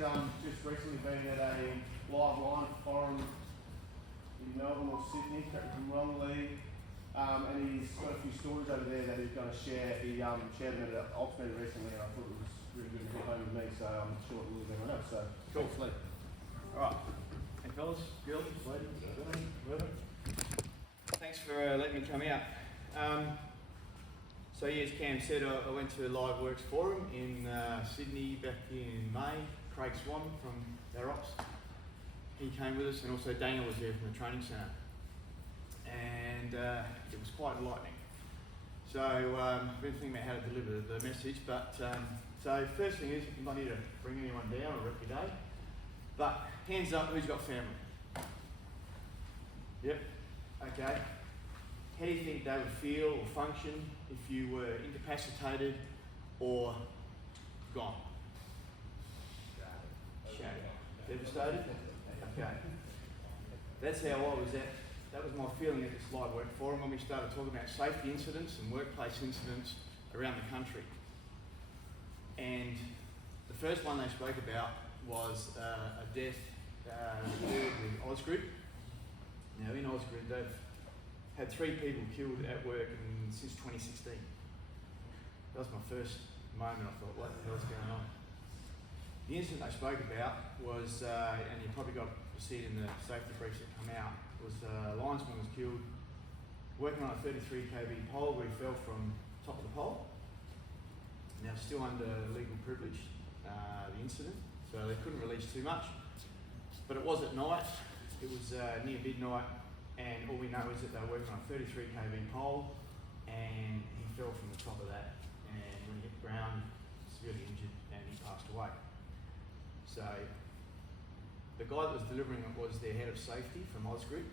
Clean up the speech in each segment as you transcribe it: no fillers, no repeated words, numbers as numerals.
just recently been at a live line forum in Melbourne or Sydney, correct me if I'm wrong, Lee. And he's got a few stories over there that he's going to share. He shared them at Oxford recently, and I thought it was really good to get home with me, so I'm sure it will with everyone else. So, cool. Thanks, Lee. Alright, hey fellas, girls, ladies, whoever. Thanks for letting me come out. So yeah, as Cam said, I went to Live Works Forum in Sydney back in May. Craig Swan from our ops, he came with us, and also Daniel was there from the training centre. And it was quite enlightening. So I've been thinking about how to deliver the message, but so first thing is, you might need to bring anyone down or rep your day. But hands up, who's got family? Yep, okay. How do you think they would feel or function if you were incapacitated or gone? Shattered. Devastated? Okay. That's how I was at. That was my feeling at this Live Work Forum when we started talking about safety incidents and workplace incidents around the country. And the first one they spoke about was a death occurred with Ausgrid. Now in Ausgrid they've had 3 people killed at work since 2016. That was my first moment. I thought, what the hell's going on? The incident they spoke about was, and you probably got to see it in the safety briefs that come out, was a linesman was killed working on a 33 kV pole where he fell from top of the pole. Now still under legal privilege, the incident, so they couldn't release too much. But it was at night, it was near midnight, and all we know is that they were working on a 33 kV pole and he fell from the top of that, and when he hit the ground, severely injured, and he passed away. So the guy that was delivering it was their head of safety from Ausgrid,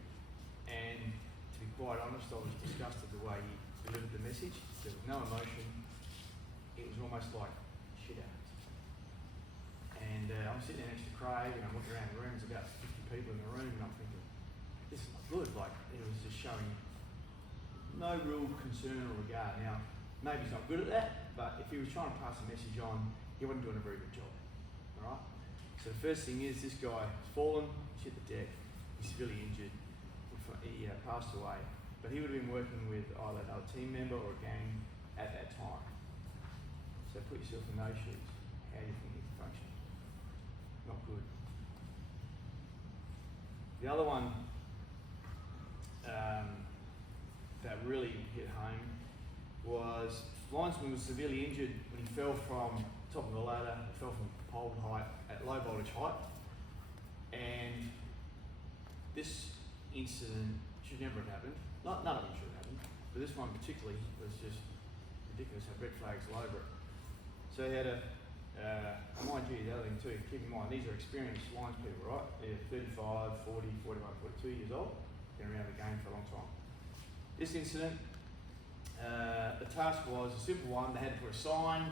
and to be quite honest, I was disgusted the way he delivered the message. There was no emotion. It was almost like shit out. And I'm sitting there next to Craig, and I'm looking around the room. There's about 50 people in the room, and I'm thinking, this is not good. Like, it was just showing no real concern or regard. Now, maybe he's not good at that, but if he was trying to pass a message on, he wasn't doing a very good job. All right. So the first thing is, this guy has fallen, hit the deck, he's severely injured, he passed away, but he would have been working with either another team member or a gang at that time. So put yourself in those shoes. How do you think it can function? Not good. The other one that really hit home was linesman was severely injured when he fell from top of the ladder, fell from pole height at low voltage height, and this incident should never have happened. None of them should have happened, but this one particularly was just ridiculous. Had red flags all over it. So he had mind you, the other thing too, keep in mind these are experienced lines people, right? They're 35, 40, 41, 42 years old, been around the game for a long time. This incident, the task was a simple one. They had to put a sign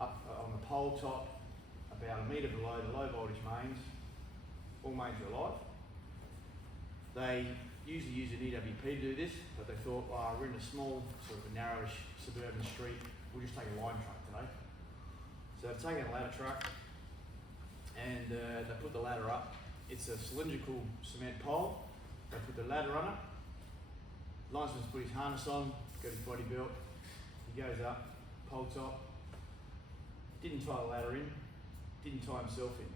up on the pole top about 1 metre below the low voltage mains. All mains are alive. They usually use an EWP to do this, but they thought, well, we're in a small, sort of a narrowish suburban street, we'll just take a line truck today. So they've taken a ladder truck and they put the ladder up. It's a cylindrical cement pole. They put the ladder on it. Linesman's put his harness on, got his body belt. He goes up, pole top. Didn't tie the ladder in, didn't tie himself in.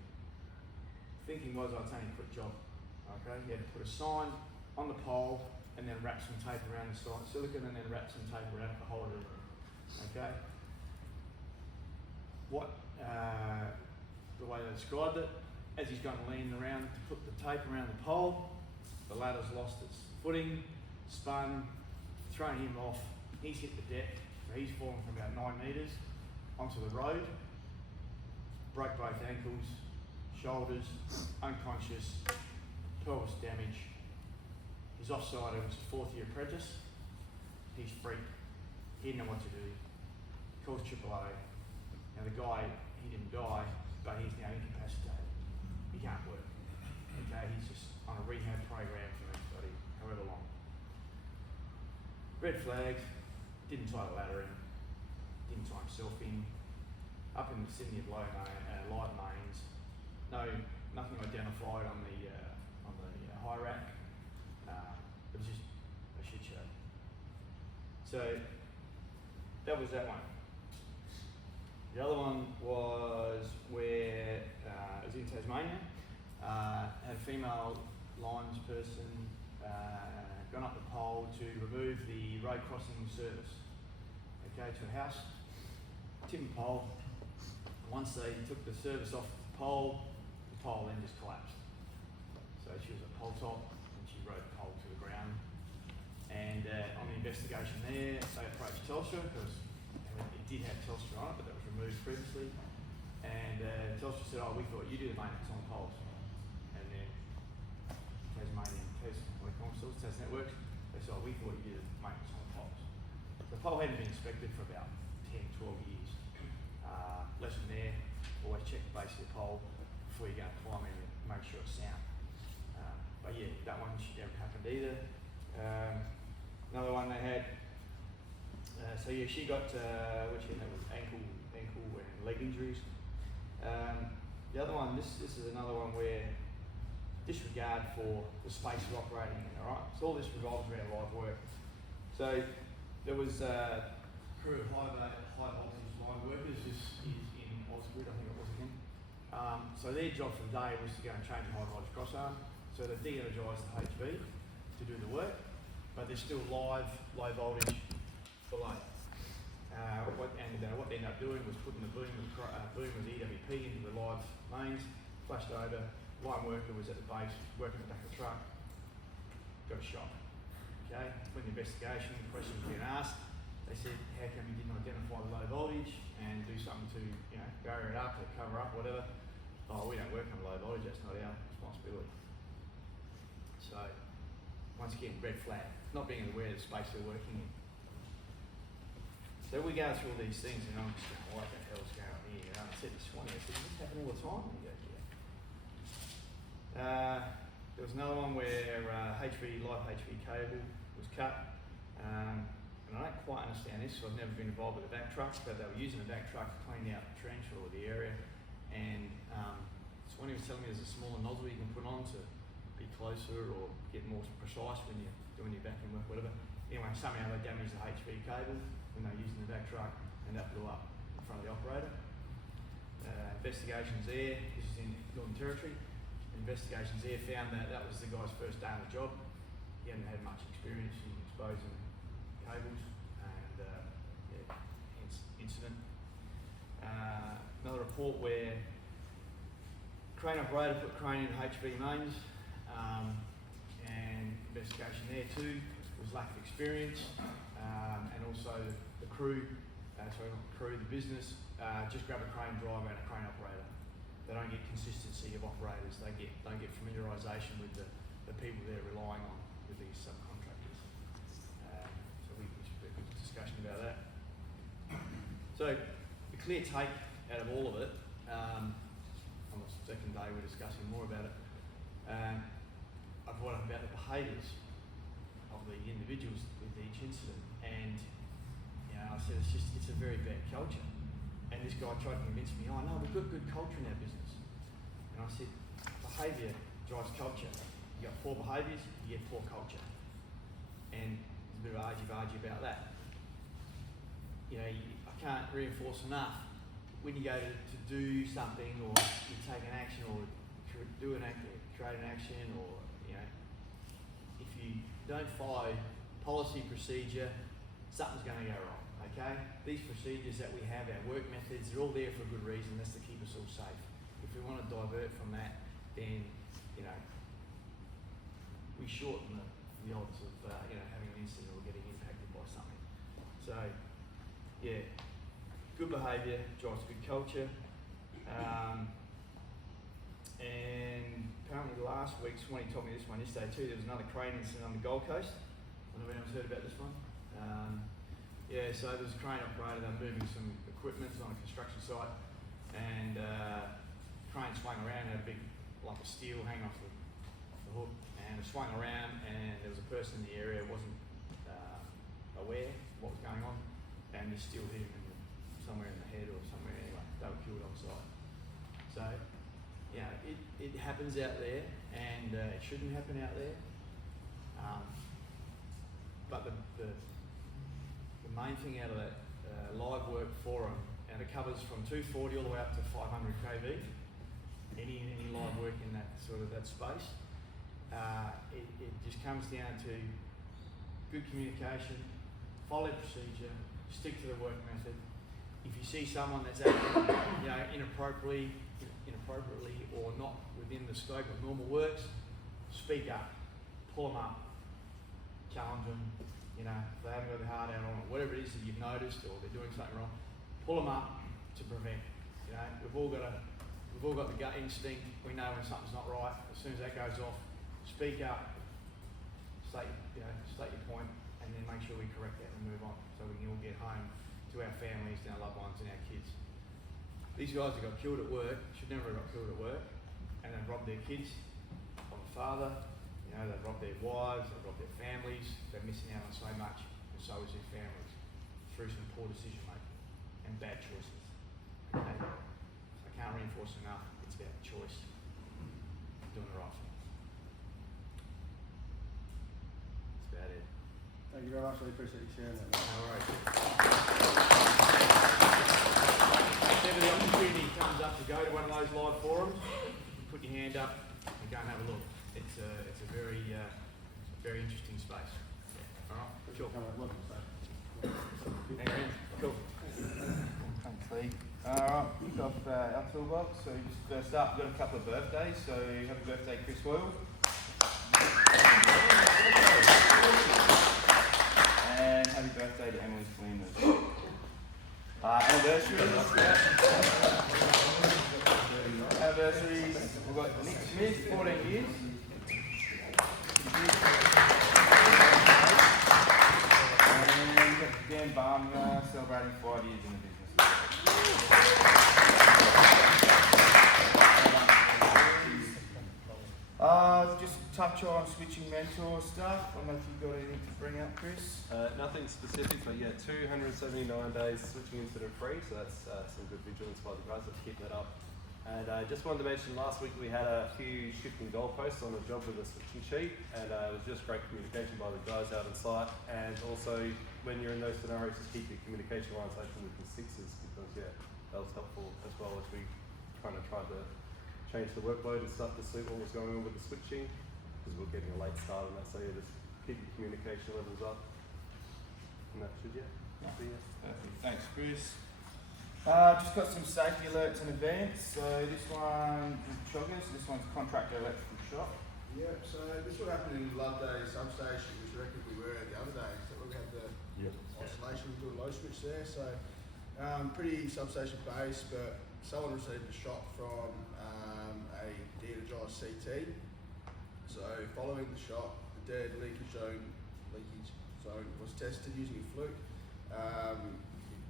Thinking was, oh, it's only a quick job. Okay, he had to put a sign on the pole and then wrap some tape around the silicone and then wrap some tape around it to hold it. Okay. What the way they described it, as he's going leaning around to put the tape around the pole, the ladder's lost its footing, spun, thrown him off. He's hit the deck, so he's fallen from about 9 metres onto the road, broke both ankles, shoulders, unconscious, pelvis damage. He's offside, it was a 4th year apprentice. He's freaked, he didn't know what to do. Calls AAA. Now the guy, he didn't die, but he's now incapacitated. He can't work. Okay, he's just on a rehab program for everybody, however long. Red flags, didn't tie the ladder in, didn't tie himself in. Up in the Sydney of light mains, nothing identified on the high rack. It was just a shit show. So that was that one. The other one was where it was in Tasmania. Had a female lines person gone up the pole to remove the road crossing service. Okay, to a house, tin pole. Once they took the service off the pole then just collapsed. So she was at pole top and she rode the pole to the ground. And on the investigation there, they approached Telstra because it did have Telstra on it, but that was removed previously. And Telstra said, "Oh, we thought you do the maintenance on poles." And then Tasmania Networks, they said, "Oh, we thought you did the maintenance on poles." The pole hadn't been inspected for about 10, 12 years. Lesson there, always check the base of the pole before you go and climb in and make sure it's sound. But yeah, that one never happened either. Another one they had, so yeah, she got, what she had, that was ankle and leg injuries. The other one, this is another one where disregard for the space we're operating in, alright? So all this revolves around live work. So there was a crew of high voltage line workers. This is in Osgood, I think it was again. So their job for the day was to go and change a high voltage crossarm. So they de-energised the HV to do the work, but there's still live low voltage below. What they ended up doing was putting the boom with EWP into the live mains, flashed over. Line worker was at the base, working the back of the truck, got a shot. Okay, when the investigation, questions were being asked, they said, "How come you didn't identify the low voltage and do something to, barrier it up or cover up, whatever?" "Oh, we don't work on low voltage, that's not our responsibility." So, once again, red flag, not being aware of the space they're working in. So we go through all these things and I'm just going, "What the hell's going on here?" I said to Swanee, I said, "Does this happen all the time?" And he goes, "Yeah." There was another one where live HV cable was cut. And I don't quite understand this, so I've never been involved with a vac truck, but they were using a vac truck to clean out the trench or the area. And Swanee was telling me there's a smaller nozzle you can put on to be closer or get more precise when you're doing your vacuum work, whatever. Anyway, somehow they damaged the HV cable when they were using the vac truck, and that blew up in front of the operator. Investigations there, this is in Northern Territory. Investigations there found that that was the guy's first day on the job. He hadn't had much experience in exposing cables, and hence incident. Another report where crane operator put crane in HV mains, and investigation there too was lack of experience, and also the crew, the business, just grab a crane driver and a crane operator. They don't get consistency of operators. They don't get familiarisation with the people they're relying on with these subcontractors. So we had a good discussion about that. So the clear take out of all of it, on the second day we're discussing more about it. I brought up about the behaviours of the individuals with each incident, and I said it's a very bad culture. And this guy tried to convince me, "Oh no, we've got good culture in our business." And I said, behaviour drives culture. You got poor behaviours, you get poor culture. And there's a bit of argy-bargy about that. I can't reinforce enough. When you go to do something, or you take an action, or do an act, create an action, or if you don't follow policy procedure, something's going to go wrong. Okay? These procedures that we have, our work methods, they're all there for a good reason. That's to keep us all safe. If we want to divert from that, then we shorten the odds of having an incident or getting impacted by something. So, yeah, good behaviour drives good culture. And apparently last week, Swanee told me this one yesterday too. There was another crane incident on the Gold Coast. I don't know if anyone's heard about this one. So there's a crane operator, they're moving some equipment on a construction site, and crane swung around, had a big lump of steel hanging off the hook, and it swung around, and there was a person in the area who wasn't aware of what was going on, and the steel hit him somewhere in the head or somewhere. Anyway, they were killed on site. So, you know, it happens out there, and it shouldn't happen out there. But the main thing out of that live work forum, and it covers from 240 all the way up to 500 kV. Any live work in that sort of that space. It just comes down to good communication, follow procedure, stick to the work method. If you see someone that's acting, you know, inappropriately or not within the scope of normal works, speak up, pull them up, challenge them. You know, if they haven't got their heart out on it, whatever it is that you've noticed or they're doing something wrong, pull them up to prevent. You know, we've all got the gut instinct. We know when something's not right. As soon as that goes off, speak up, state your point, and then make sure we correct that and move on, so we can all get home to our families, and our loved ones, and our kids. These guys that got killed at work should never have got killed at work, and they've robbed their kids of a father. You know, they've robbed their wives, they've robbed their families. They're missing out on so much, and so is their families, through some poor decision making and bad choices. Okay? I can't reinforce enough. It's about choice, doing the right thing. That's about it. Thank you very much. I appreciate you sharing that. No worries. Whenever the opportunity comes up to go to one of those live forums, put your hand up and go and have a look. It's a very interesting space. Yeah. All right. Sure. Cool. Thanks, Lee. Alright, kick off our toolbox. So just first up, we've got a couple of birthdays. So happy birthday, Chris Will. And happy birthday to Emily Flinders. Anniversaries, we've got Nick Smith, 14 years. And Dan Barmer, celebrating 5 years in the business. Just touch on switching mentor stuff. I don't know if you've got anything to bring up, Chris. Nothing specific, but yeah, 279 days switching incident free, so that's some good vigilance by the guys that keep that up. And just wanted to mention, last week we had a few shifting goalposts on the job with the switching sheet, and it was just great communication by the guys out on site. And also, when you're in those scenarios, just keep your communication lines open with the sixes, because yeah, that was helpful as well as we tried to change the workload and stuff to suit what was going on with the switching, because we were getting a late start on that. So yeah, just keep your communication levels up, and that should be it. Perfect. Thanks, Chris. Just got some safety alerts in advance. So this one, joggers. This one's contractor electrical shop. Yep, so this would happen in Loveday substation, which I reckon we were the other day. So we had the isolation, we do a low switch there. So pretty substation based, but someone received a shot from a de-energized CT. So following the shot, the dead leakage zone was tested using a fluke,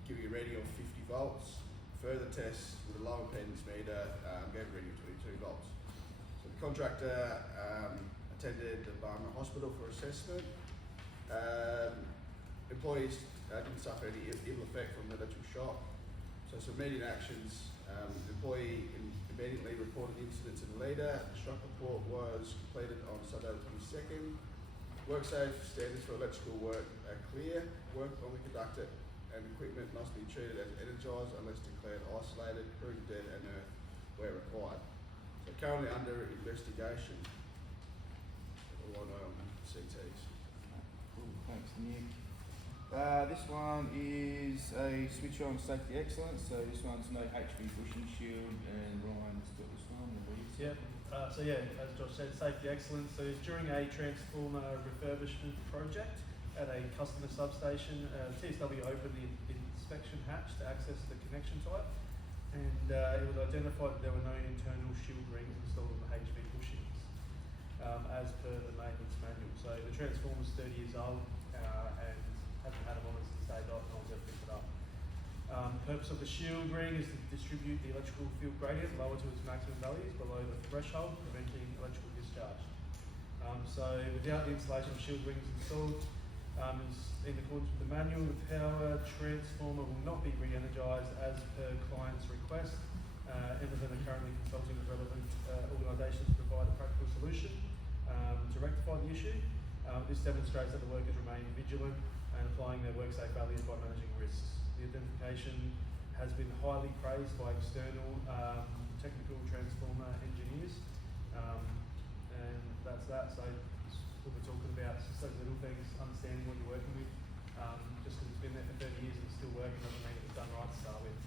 giving a reading of 50 volts. Further tests with a low impedance meter gave a reading of 22 volts. So the contractor attended the Barmer Hospital for assessment. Employees didn't suffer any ill effect from the electrical shock. So some immediate actions, the employee immediately reported the incident to the leader. The shock report was completed on Sunday the 22nd. WorkSafe standards for electrical work are clear. Work when we conduct it and equipment must be treated as energised unless declared isolated, proved dead and earth where required. So currently under investigation on CTs. Cool, thanks Nick. This one is a switch on safety excellence. So this one's no HV bushing shield, and Ryan's got this one. Yep. So yeah, as Josh said, safety excellence. So during a transformer refurbishment project at a customer substation, TSW opened the inspection hatch to access the connection type, and it was identified that there were no internal shield rings installed on the HV bushings, as per the maintenance manual. So the transformer's 30 years old and hasn't had them on it since day dot. No one's ever picked it up. The purpose of the shield ring is to distribute the electrical field gradient lower to its maximum values below the threshold, preventing electrical discharge. So without the installation of shield rings installed, in accordance with the manual, the power transformer will not be re-energised as per client's request. Independent currently consulting with relevant solution to rectify the issue. This demonstrates that the workers remain vigilant and applying their work-safe values by managing risks. The identification has been highly praised by external technical transformer engineers, and that's that. So what we're talking about, just those little things, understanding what you're working with. Just because it's been there for 30 years and it's still working doesn't mean it was done right to start with.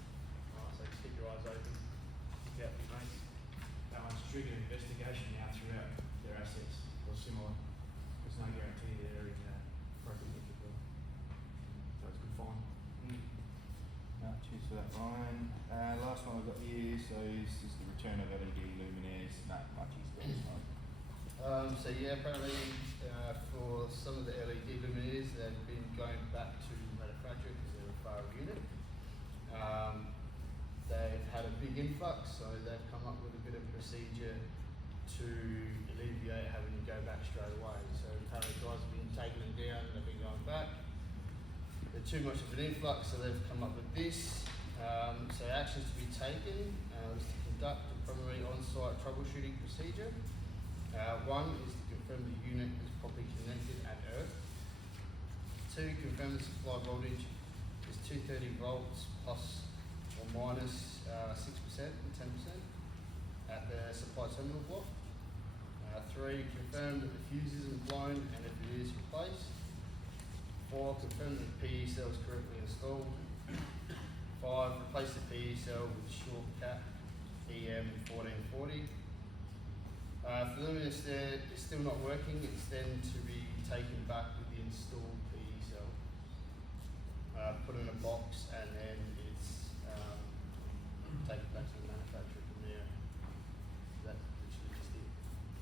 So just keep your eyes open, look out for your mates. That one's triggered investigation now throughout their assets or similar. There's no guarantee they're in appropriate liquor. So it's good fine. No, cheers for that, Ryan. Last one I've got here, so is the return of LED luminaires. No, Muchie's got this one. So yeah, apparently for some of the LED luminaires, they've been going back to manufacturer because they're a far unit. They've had a big influx, so they've come up with a bit of procedure to alleviate having to go back straight away. So apparently guys have been taking them down and they've been going back. They're too much of an influx, so they've come up with this. So actions to be taken is to conduct a primary on-site troubleshooting procedure. One is to confirm the unit is properly connected and earthed. Two, confirm the supply voltage is 230 volts plus or minus 6% and 10% at the supply terminal block. Three, confirm that the fuse isn't blown and if it is, replace. Four, confirm that the PE cell is correctly installed. Five, replace the PE cell with short cap EM 1440. For them, if it's still not working, it's then to be taken back with the installed PE cell, put in a box, and then it's taken back to the manufacturer from there. That's literally just it.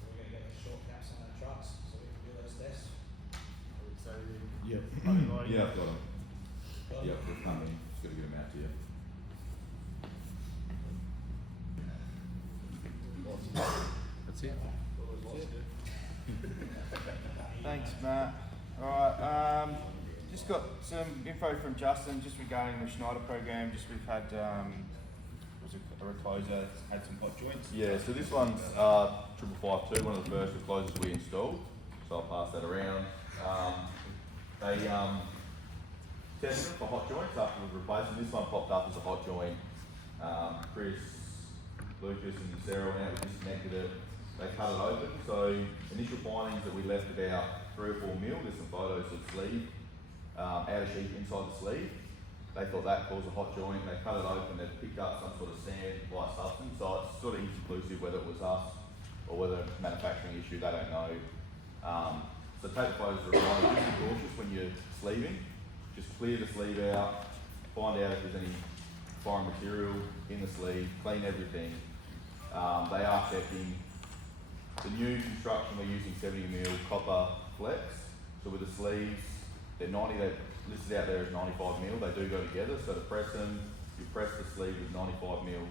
We're going to get the short caps on our trucks so we can do those tests. I would say Yep. otherwise- Yeah, I've got them. Yep, they're coming. Just got to get them out to you. That's it. Thanks, Matt. Alright, just got some info from Justin just regarding the Schneider program. Just we've had was a recloser, had some hot joints. Yeah, so this one's 5552, one of the first reclosers we installed. So I'll pass that around. They tested for hot joints after we replaced them. This one popped up as a hot joint. Chris, Lucas and Sarah went out, we disconnected it. They cut it open. So initial findings that we left about 3 or 4 mil. There's some photos of sleeve, outer sheet inside the sleeve. They thought that caused a hot joint. They cut it open. They picked up some sort of sand-like substance. So it's sort of inconclusive whether it was us or whether it's a manufacturing issue. They don't know. So take the photos of the reminder. Just be cautious when you're sleeving. Just clear the sleeve out. Find out if there's any foreign material in the sleeve. Clean everything. They are checking. The new construction, we're using 70mm copper flex. So with the sleeves, they're 90, they're listed out there as 95mm. They do go together. So to press them, you press the sleeve with 95mm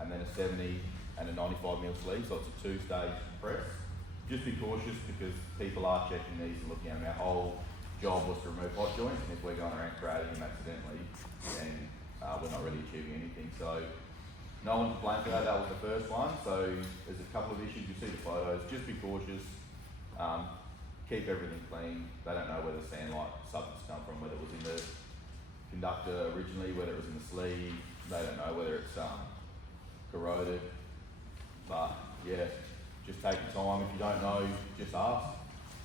and then a 70 and a 95mm sleeve. So it's a 2-stage press. Just be cautious because people are checking these and looking at them. Our whole job was to remove hot joints, and if we're going around creating them accidentally, then we're not really achieving anything. So no one to blame for that. That was the first one. So there's a couple of issues. You see the photos. Just be cautious. Keep everything clean. They don't know where the sand-like substance come from, whether it was in the conductor originally, whether it was in the sleeve. They don't know whether it's corroded. But yeah, just take your time. If you don't know, just ask.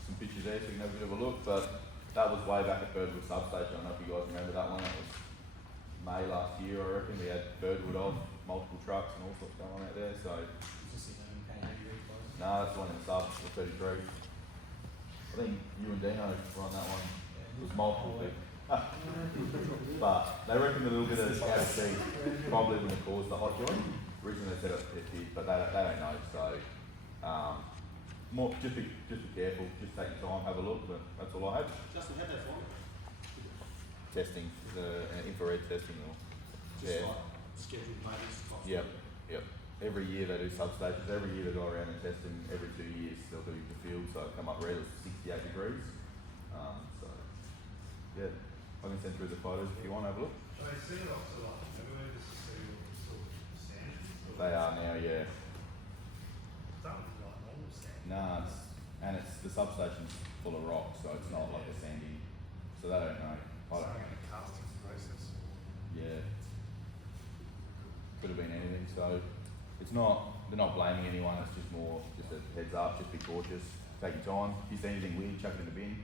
Some pictures there so you can have a bit of a look. But that was way back at Birdwood Substation. I don't know if you guys remember that one. That was May last year, I reckon. We had Birdwood off, multiple trucks and all sorts going on out there. So no, that's the one in the sub, the 33. I think you and Dino were on that one. It was multiple people. But they reckon a little bit of out of speed probably wouldn't have caused the hot joint. Originally they said it did, but they don't know. So more just be careful, just take your time, have a look. But that's all I have. Justin, how'd that find? Testing, the infrared testing. Or, Just yeah. like scheduled maintenance costs. Yep. Every year they do substations. Every year they go around and test them. Every 2 years they'll do the field, so it'll come up red. It's 68 degrees. So yeah, I can send through the photos if you want to have a look. So they set it off to like everywhere just to see what sort of sand. They are now, yeah. That was like normal sand. No, and the substation's full of rocks, so it's not like a sandy. So they don't know. I don't know. Castings process. Yeah. Could have been anything. So it's not. They're not blaming anyone. It's just more just a heads up. Just be cautious. Take your time. If you see anything weird, chuck it in the bin.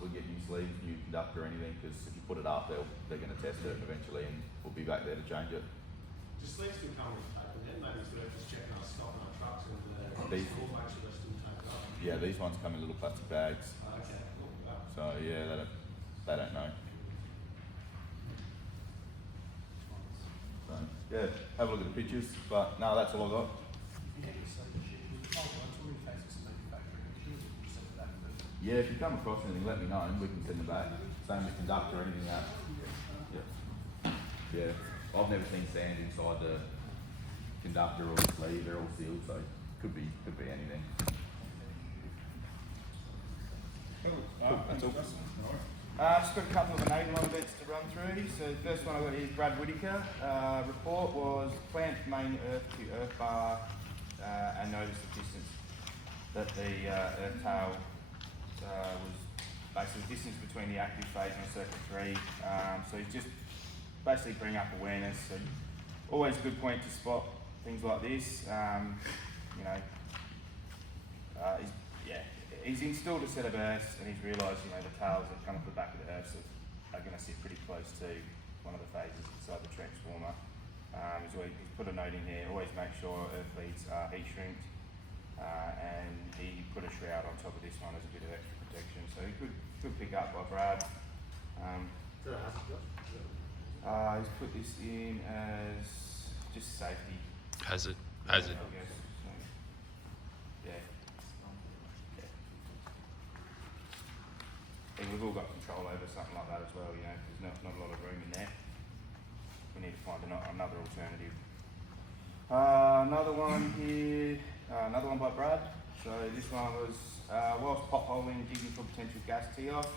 We'll get new sleeves, new conductor, or anything. Because if you put it up, they're going to test it eventually, and we'll be back there to change it. Just sleeves still come with tape, and then maybe it's worth just checking our stock and our trucks and These- all make sure they're still taped up. Yeah, these ones come in little plastic bags. Oh, okay, cool. Wow. So yeah, they don't know. So yeah, have a look at the pictures. But no, that's all I got. Yeah, if you come across anything, let me know and we can send them back. Same with conductor or anything like that. Yeah. I've never seen sand inside the conductor or the sleeve. They're all sealed, so could be anything. That's all. Just got a couple of enabling events to run through. So the first one I got here is Brad Whitaker. Report was plant main earth to earth bar and notice the distance that the earth tail was basically the distance between the active phase and circuit 3. So he's just basically bring up awareness. So always a good point to spot things like this. You know, he's installed a set of earths and he's realised, you know, the tails that come off the back of the earths are going to sit pretty close to one of the phases inside the transformer. He's put a note in here, always make sure earth leads are heat shrinked, and he put a shroud on top of this one as a bit of extra protection. So good pick up by Brad. Is that a hazard, Josh? He's put this in as just safety. Hazard. I guess. So, yeah. We've all got control over something like that as well, you know, there's not a lot of room in there. We need to find another alternative. Another one here, another one by Brad. So this one was, whilst potholing, digging for potential gas tee-off,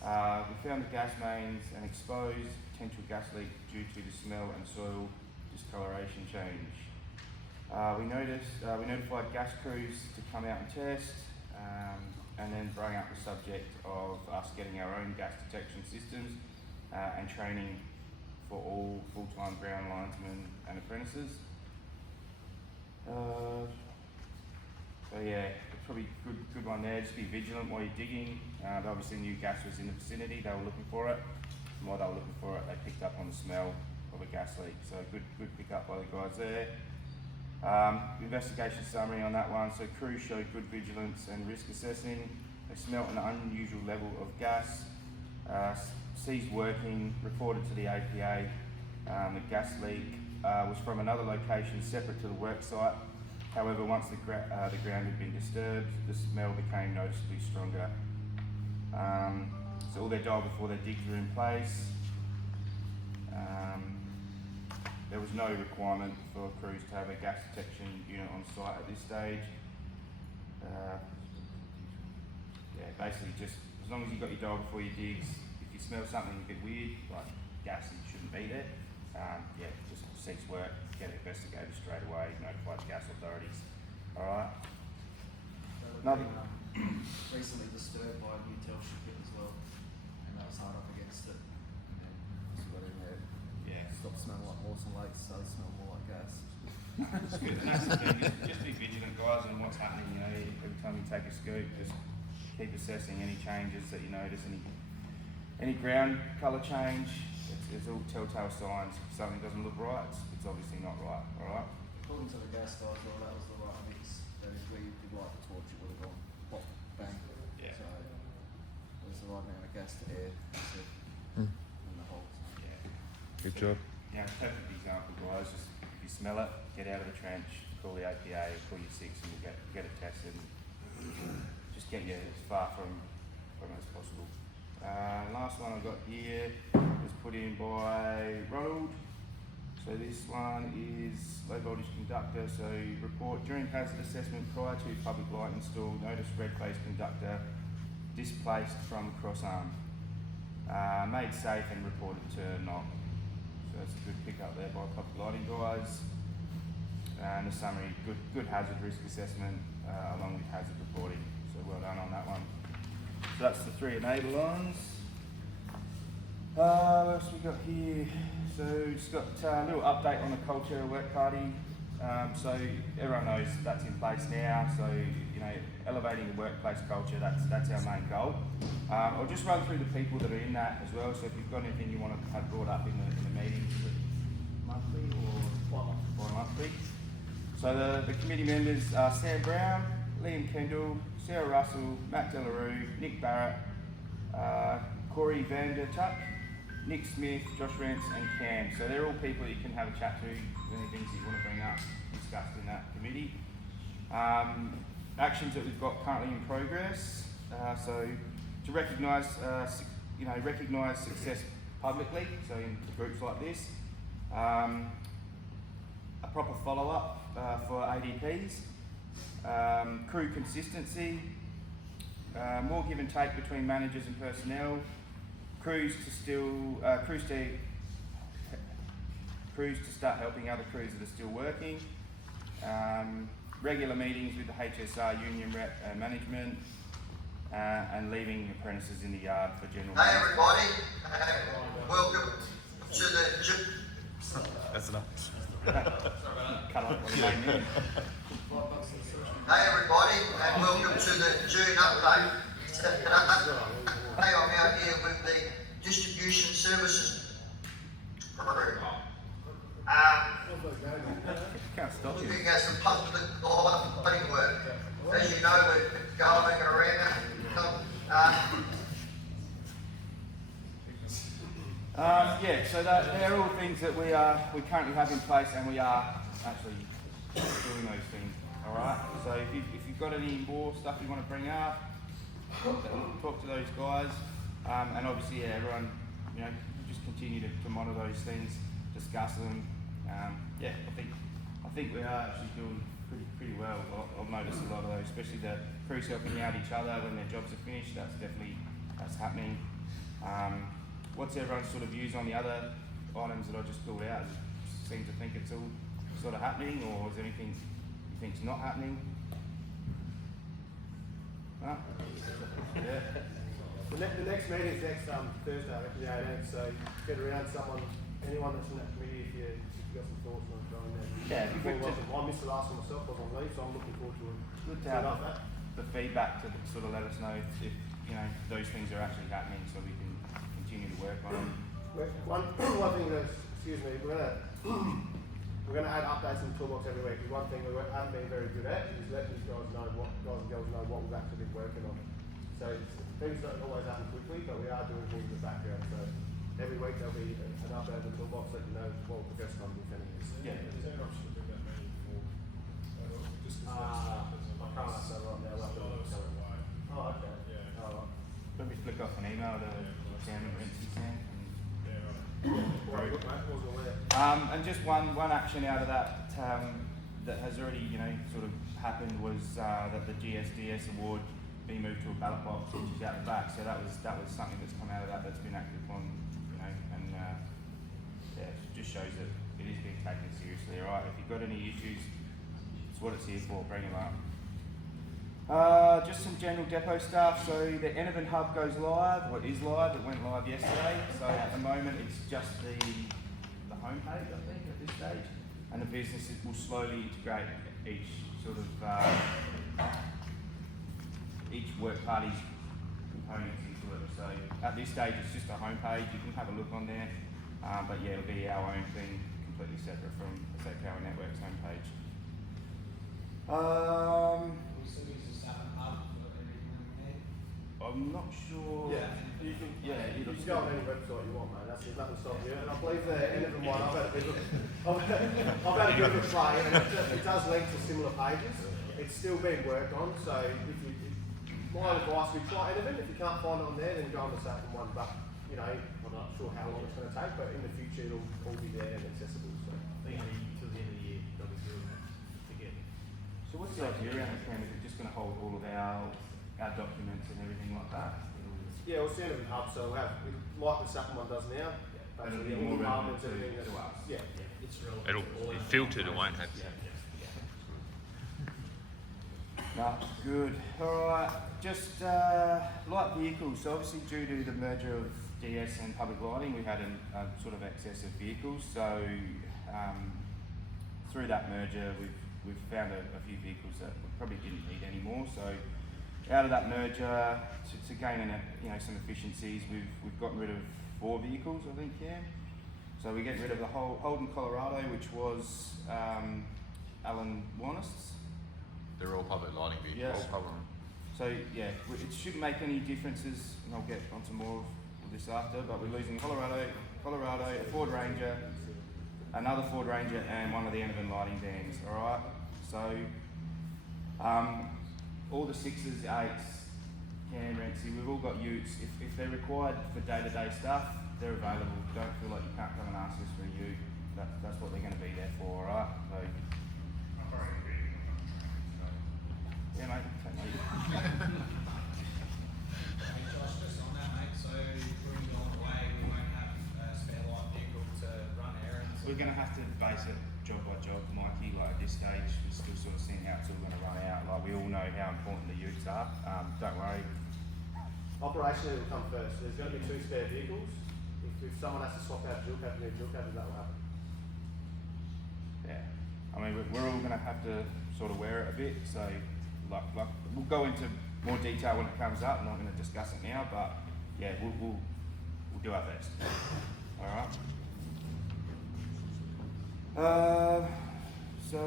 we found the gas mains and exposed potential gas leak due to the smell and soil discoloration change. We notified gas crews to come out and test, and then bring up the subject of us getting our own gas detection systems and training for all full-time ground linesmen and apprentices. So yeah, probably good one there. Just be vigilant while you're digging. They obviously knew gas was in the vicinity. They were looking for it. And while they were looking for it, they picked up on the smell of a gas leak. So good pick up by the guys there. Investigation summary on that one. So crews showed good vigilance and risk assessing. They smelt an unusual level of gas. Ceased working, reported to the APA. The gas leak was from another location separate to the work site. However, once the ground had been disturbed, the smell became noticeably stronger. So all their dial before their digs were in place. There was no requirement for crews to have a gas detection unit on site at this stage. Basically just as long as you got your dial before your digs, if you smell something a bit weird, like gas that shouldn't be there, just cease work, get it investigated straight away, notify the gas authorities. Alright. Another. Recently disturbed by a new Telstra kit as well, and I was hard up against it. Just got in there. Yeah. Stopped smelling like Mawson Lakes, started smelling more like gas. That's good. And that's the thing, just be vigilant, guys, on what's happening. You know, every time you take a scoop, just keep assessing any changes that you notice, any ground colour change. It's all telltale signs. If something doesn't look right, it's obviously not right. All right. According to the gas guys, well, that was the right mix. That is where you could light the torch, it would have gone pop, bang. Yeah. So it was the right amount of gas to air, that's it. In the hole. Yeah. Good job. Yeah, perfect example, guys. Just if you smell it, get out of the trench, call the APA, call your 6, and you get it tested. Just get you as far from it as possible. Last one I've got here was put in by Ronald. So this one is low voltage conductor. So report during hazard assessment prior to public light install, notice red phase conductor displaced from crossarm. Made safe and reported to knock. So that's a good pick up there by public lighting guys. and the summary, good hazard risk assessment along with hazard reporting. So well done on that one. So that's the 3 enable-ons. What else we got here? So just got a little update on the culture work party. So everyone knows that's in place now. So elevating the workplace culture, that's our main goal. I'll just run through the people that are in that as well. So if you've got anything you want to have brought up in the meeting, is it monthly or monthly? So the committee members are Sam Brown, Liam Kendall, Sarah Russell, Matt Delarue, Nick Barrett, Corey Vandertuck, Nick Smith, Josh Rents and Cam. So they're all people that you can have a chat to, any things that you want to bring up, discussed in that committee. Actions that we've got currently in progress. So to recognise, recognise success publicly. So in groups like this, a proper follow-up for ADPs, crew consistency, more give and take between managers and personnel, crews to start helping other crews that are still working, regular meetings with the HSR union rep and management, and leaving apprentices in the yard for general. Hey everybody, welcome to the... That's enough. Cut off what I'm doing. Hey everybody, and welcome to the June update. Today I'm out here with the distribution services crew. Can't stop you. Looking at some public lighting work. As you know, we're going around. So they're all things that we currently have in place, and we are actually doing those things. All right. So if you've got any more stuff you want to bring up, talk to those guys, and obviously everyone, just continue to monitor those things, discuss them. I think we are actually doing pretty well. I've noticed a lot of those, especially the crews helping out each other when their jobs are finished. That's happening. What's everyone's sort of views on the other items that I just pulled out? Seem to think it's all sort of happening, or is there anything you think's not happening? No? Yeah. The next meeting is next Thursday, the 18th, so get around anyone that's in that committee if you've got some thoughts on going there. Yeah, it'd be good to- I missed the last one myself, I was on leave, so I'm looking forward to it. Good to have the feedback to sort of let us know if those things are actually happening, so we can continue to work on them. One thing that's, excuse me, we're gonna add updates in the Toolbox every week. One thing we haven't been very good at is letting these guys and girls know what we've actually been working on. So things don't always happen quickly, but we are doing things in the background. So every week there'll be an update in the Toolbox letting you know what we're progressing on, if anything. Yeah. Is there an option to bring that meeting forward? Just I can't answer that right now. We'll have to look at it. Oh, okay. Yeah. Oh, right. Let me flick off an email to Sam and Rincy Sam. Very good, mate. Wasn't aware. And just one action out of that that has already sort of happened was that the GSDS award being moved to a ballot box, which is out the back. So that was something that's come out of that that's been acted upon, and it just shows that it is being taken seriously. All right, if you've got any issues, it's what it's here for. Bring them up. Just some general depot stuff. So the Enervin hub goes live, or is live. It went live yesterday. So at the moment it's just the homepage, I think, at this stage, and the businesses will slowly integrate each sort of each work party's components into it. So at this stage it's just a homepage. You can have a look on there, but yeah, it'll be our own thing, completely separate from the Safe Power Network's homepage. I'm not sure. Yeah, you can. Yeah, You can go on any website you want, mate. There's nothing stopping you. And I believe the Enervin one. I've had a bit of a play, and it does link to similar pages. It's still being worked on, so my advice would try Enervin. If you can't find it on there, then go on the second one. But I'm not sure how long it's going to take, but in the future it'll all be there and accessible. So. Till the end of the year, they'll be doing that to get. So what's the idea around the camera? Is it just going to hold all of our documents and everything like that? Yeah, we'll send it in hub, so we'll have, like the second one does now. It'll be more relevant to us. Yeah. It's relevant. It'll be filtered, it won't have. No, good. Alright, just light vehicles. So obviously due to the merger of DS and public lighting, we had a sort of excess of vehicles. So through that merger, we've found a few vehicles that we probably didn't need anymore. So out of that merger, to gain some efficiencies, we've gotten rid of 4 vehicles, I think, yeah. So we get rid of the whole Holden Colorado, which was Alan Warnest's. They're all public lighting vehicles. Yes. All public. So yeah, it shouldn't make any differences, and I'll get onto more of this after, but we're losing Colorado, a Ford Ranger, another Ford Ranger, and one of the Enervan lighting vans, alright? So, all the 6s, 8s, Cam, Renzi, we've all got utes. If they're required for day-to-day stuff, they're available. Don't feel like you can't come and ask us for a ute. That's what they're going to be there for, alright? So, yeah, mate, take my ute. Josh, just on that, mate, so when we go away, we won't have a spare light vehicle to run errands? We're going to have to base it job by job, Mikey. Like at this stage, we're still sort of seeing how it's all going to run out. Like we all know how important the utes are. Don't worry. Operationally, it will come first. There's going to be 2 spare vehicles. If someone has to swap out dual cab, new dual cab, that will happen. Yeah. I mean, we're all going to have to sort of wear it a bit. So, like we'll go into more detail when it comes up. I'm not going to discuss it now, but yeah, we'll do our best. All right. So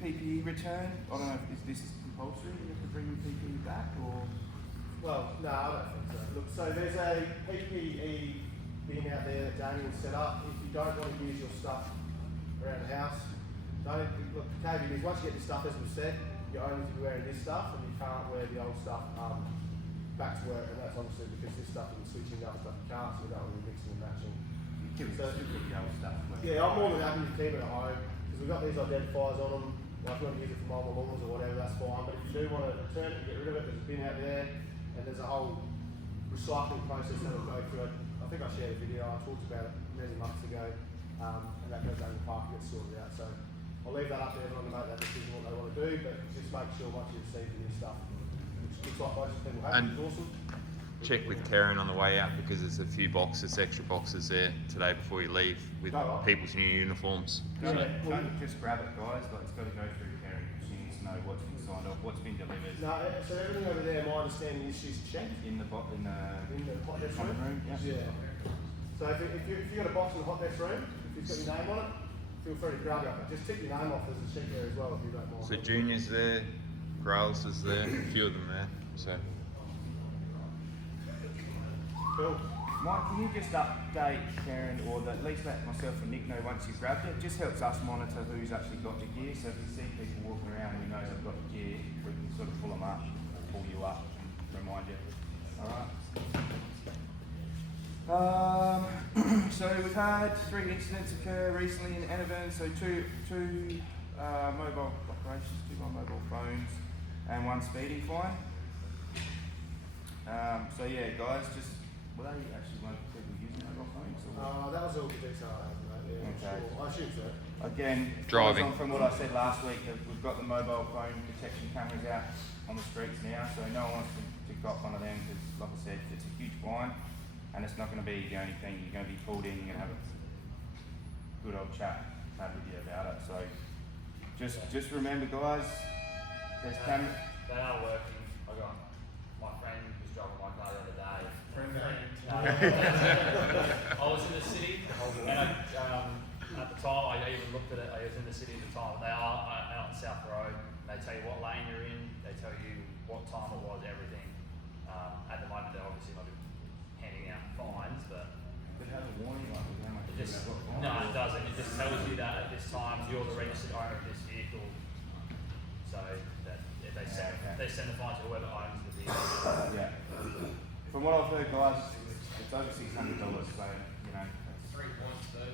PPE return. I don't know if this is compulsory. You have to bring your PPE back, or Well, no, I don't think so. Look, so there's a PPE bin out there that Daniel set up. If you don't want to use your stuff around the house, look, the caveat is once you get this stuff, as we said, you only need to be wearing this stuff and you can't wear the old stuff back to work, and that's obviously because this stuff is switching up stuff you can't, so we don't want to be mixing and matching. so the old stuff. Yeah, I'm more than happy to keep it at home because we've got these identifiers on them. Like if you want to use it for mobile laws or whatever, that's fine. But if you do want to return it, get rid of it, there's a bin out there, and there's a whole recycling process that will go through it. I think I shared a video. I talked about it many months ago, and that goes down the park and gets sorted out. So I'll leave that up to everyone to make that decision what they want to do, but just make sure once you've received the new stuff, which looks like most people have, And it's awesome. check with Karen on the way out because there's a few extra boxes there today before you leave with people's new uniforms. Don't just grab it, guys. Like it's got to go through Karen. She needs to know what's been signed off, what's been delivered. No, so everything over there, my understanding is she's checked In the hot desk room. room. Yeah. So if you've got a box in the hot desk room, if it's got your name on it, feel free to grab it. But just tick your name off. There's a sheet there as well if you don't mind. So Junior's there, Grales is there, a few of them there. So Cool. Mike, can you just update Karen, or at least let myself and Nick know once you've grabbed it? It just helps us monitor who's actually got the gear. So if you see people walking around who knows they've got the gear, we can sort of pull them up, pull you up, and remind you. All right. So we've had 3 incidents occur recently in Enervan. So two mobile operations, 2 mobile phones, and 1 speeding fine. So yeah, guys, just. Were they actually weren't people using mobile phones? That was all the detail I had, mate. Yeah, Okay. sure. I assume so. Again, Driving. from what I said last week, we've got the mobile phone detection cameras out on the streets now, so no one wants to cop one of them because, like I said, it's a huge fine, and it's not going to be the only thing. You're going to be pulled in, you're going to have a good old chat with you about it. So just remember, guys, there's cameras. They are working. I got my friend who's driving my car the other day. I was in the city, and at the time, I even looked at it. I was in the city at the time. They are out on South Road. They tell you what lane you're in. They tell you what time it was. Everything. At the moment, they're obviously not handing out fines, but It has a warning, like how much it just you've got no, fined. it doesn't. It just tells you that at this time you're the registered owner of this vehicle. So that if they send the fine to whoever owns the vehicle. Yeah. From what I've heard, guys, it's over $600. So you know. 3 points though.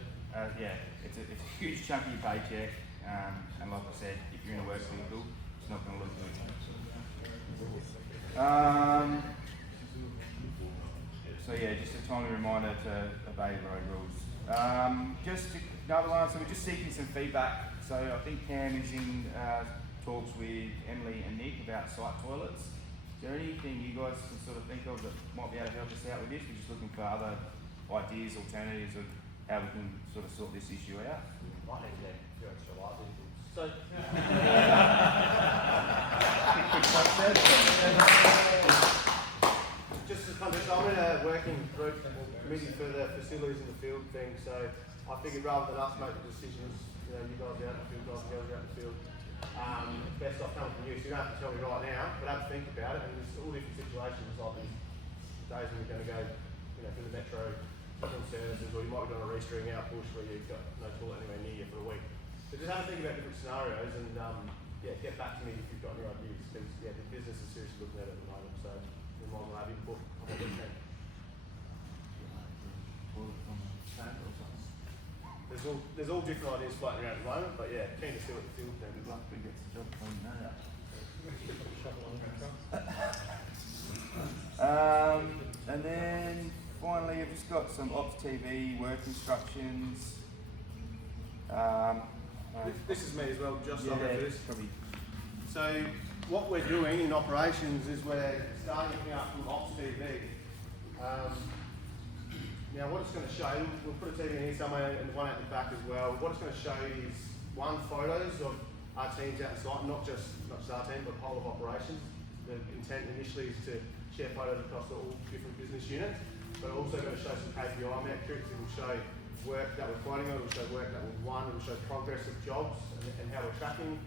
Yeah, it's a huge chunk of your paycheck, and like I said, if you're in a work vehicle, it's not going to look good. So yeah, just a timely reminder to obey road rules. Just another one, so we're just seeking some feedback. So I think Cam is in talks with Emily and Nick about site toilets. Is there anything you guys can sort of think of that might be able to help us out with this? We're just looking for other ideas, alternatives of how we can sort of sort this issue out. Might need to get a few extra light vehicles. So, Just as context, I'm in a working group committee for the facilities in the field thing, so I figured rather than us making decisions, you know, you guys are out in the field, guys and girls are out in the field, best off coming from you, so you don't have to tell me right now, but have a think about it, and there's all different situations, like these days when you're going to go, you know, for the metro services, or you might be doing a restring out bush where you've got no toilet anywhere near you for a week. So just have a think about different scenarios, and yeah, get back to me if you've got any ideas, because yeah, the business is seriously looking at it at the moment, so we might as well have input on what we can. There's all different ideas floating around at the moment, but yeah, keen to see what the field then is like. And then finally, I've just got some Ops TV work instructions. This is me as well, just yeah, on this. probably. So what we're doing in operations is we're starting out from Ops TV. Now what it's going to show, we'll put a TV in here somewhere and one out the back as well. What it's going to show is one, photos of our teams out in site, not just our team, but whole of operations. The intent initially is to share photos across all different business units, but also going to show some KPI metrics. It will show work that we're quoting on, it will show work that we've won, it will show progress of jobs and how we're tracking,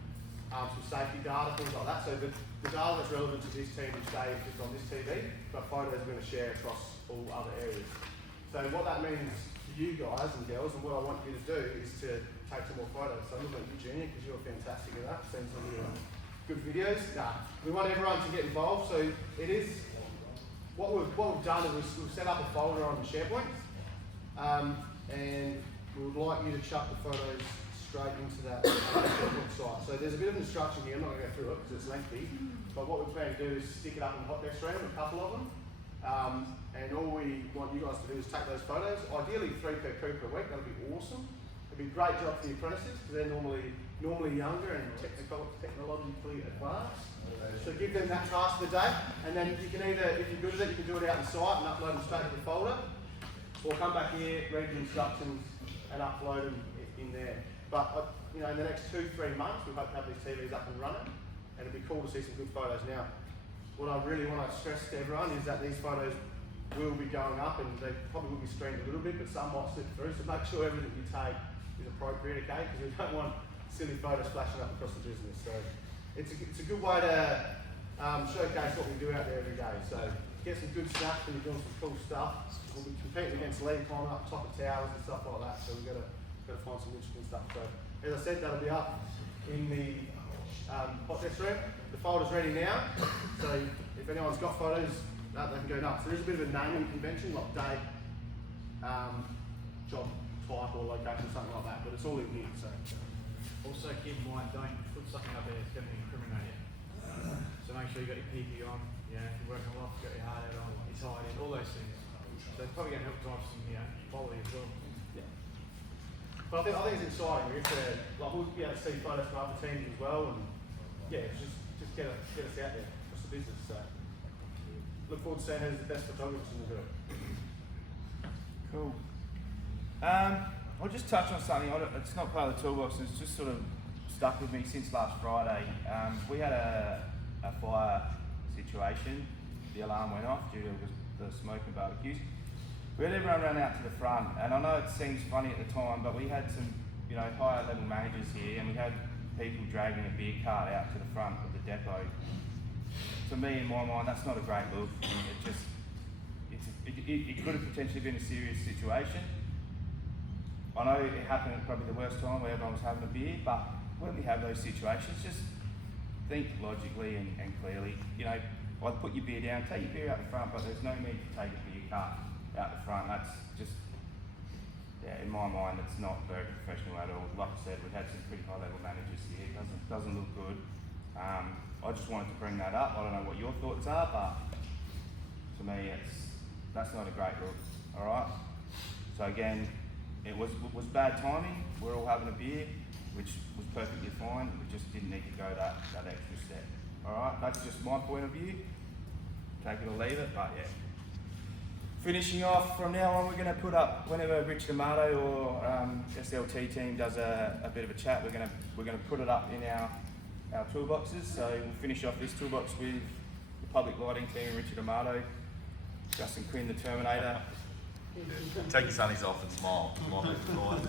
some safety data, things like that. So the data that's relevant to this team will stay just on this TV, but photos we're going to share across all other areas. So what that means to you guys and girls, and what I want you to do is to take some more photos. So I'm looking at you, Junior, because you're fantastic at that. Send some of your good videos. We want everyone to get involved. So it is, what we've done is we've set up a folder on SharePoint, and we would like you to chuck the photos straight into that SharePoint site. So there's a bit of instruction here. I'm not going to go through it because it's lengthy, but what we plan to do is stick it up in the hot desk room, a couple of them. And all we want you guys to do is take those photos, ideally 3 per crew per week. That would be awesome. It'd be a great job for the apprentices because they're normally younger and technologically advanced. So give them that task for the day, and then you can either, if you're good at it, you can do it out in site and upload them straight to the folder, or come back here, read the instructions, and upload them in there. But you know, in the next 2-3 months, we hope to have these TVs up and running, and it'd be cool to see some good photos. Now, what I really want to stress to everyone is that these photos will be going up, and they probably will be streamed a little bit, but some might slip through. So make sure everything you take is appropriate, okay? Because we don't want silly photos flashing up across the business. So it's a good way to showcase what we do out there every day. So get some good snaps when you're doing some cool stuff. We'll be competing against lead climbing up top of towers and stuff like that. So we've got to find some interesting stuff. So as I said, that'll be up in the hot desk room. The folder's ready now. So if anyone's got photos, they can go nuts. There is a bit of a naming convention, like date, job type or location, something like that, but it's all in here. So Also keep in mind, don't put something up there that's going to incriminate you. So make sure you got your PP on, you know, if you're working aloft, you got your hard hat on, your tied in, all those things. So it's probably going to help drive some, you know, quality as well. yeah. But I think it's exciting. We're like we'll be able to see photos from other teams as well, and yeah, just get us out there. What's the business? So look forward to seeing who's the best photographers in the group. Cool. I'll just touch on something. It's not part of the toolbox. It's just sort of stuck with me since last Friday. We had a fire situation. The alarm went off due to the smoke and barbecues. We had everyone run out to the front, and I know it seems funny at the time, but we had some, you know, higher level managers here, and we had people dragging a beer cart out to the front of the depot. To me, in my mind, that's not a great look. It could have potentially been a serious situation. I know it happened at probably the worst time where everyone was having a beer, but when we have those situations, just think logically and clearly. You know, I'd put your beer down, take your beer out the front, but there's no need to take a beer cart out the front. That's just, yeah, in my mind, it's not very professional at all. Like I said, we've had some pretty high level managers here. It doesn't look good. I just wanted to bring that up. I don't know what your thoughts are, but to me, that's not a great look. All right. So again, it was bad timing. We're all having a beer. which was perfectly fine. We just didn't need to go that extra step. Alright, that's just my point of view. Take it or leave it, but yeah. Finishing off, from now on we're going to put up, whenever Rich D'Amato or SLT team does a bit of a chat, we're going to put it up in our toolboxes. So we'll finish off this toolbox with the public lighting team, Richard D'Amato, Justin Quinn, the Terminator. Take your sunnies off and smile. Smile.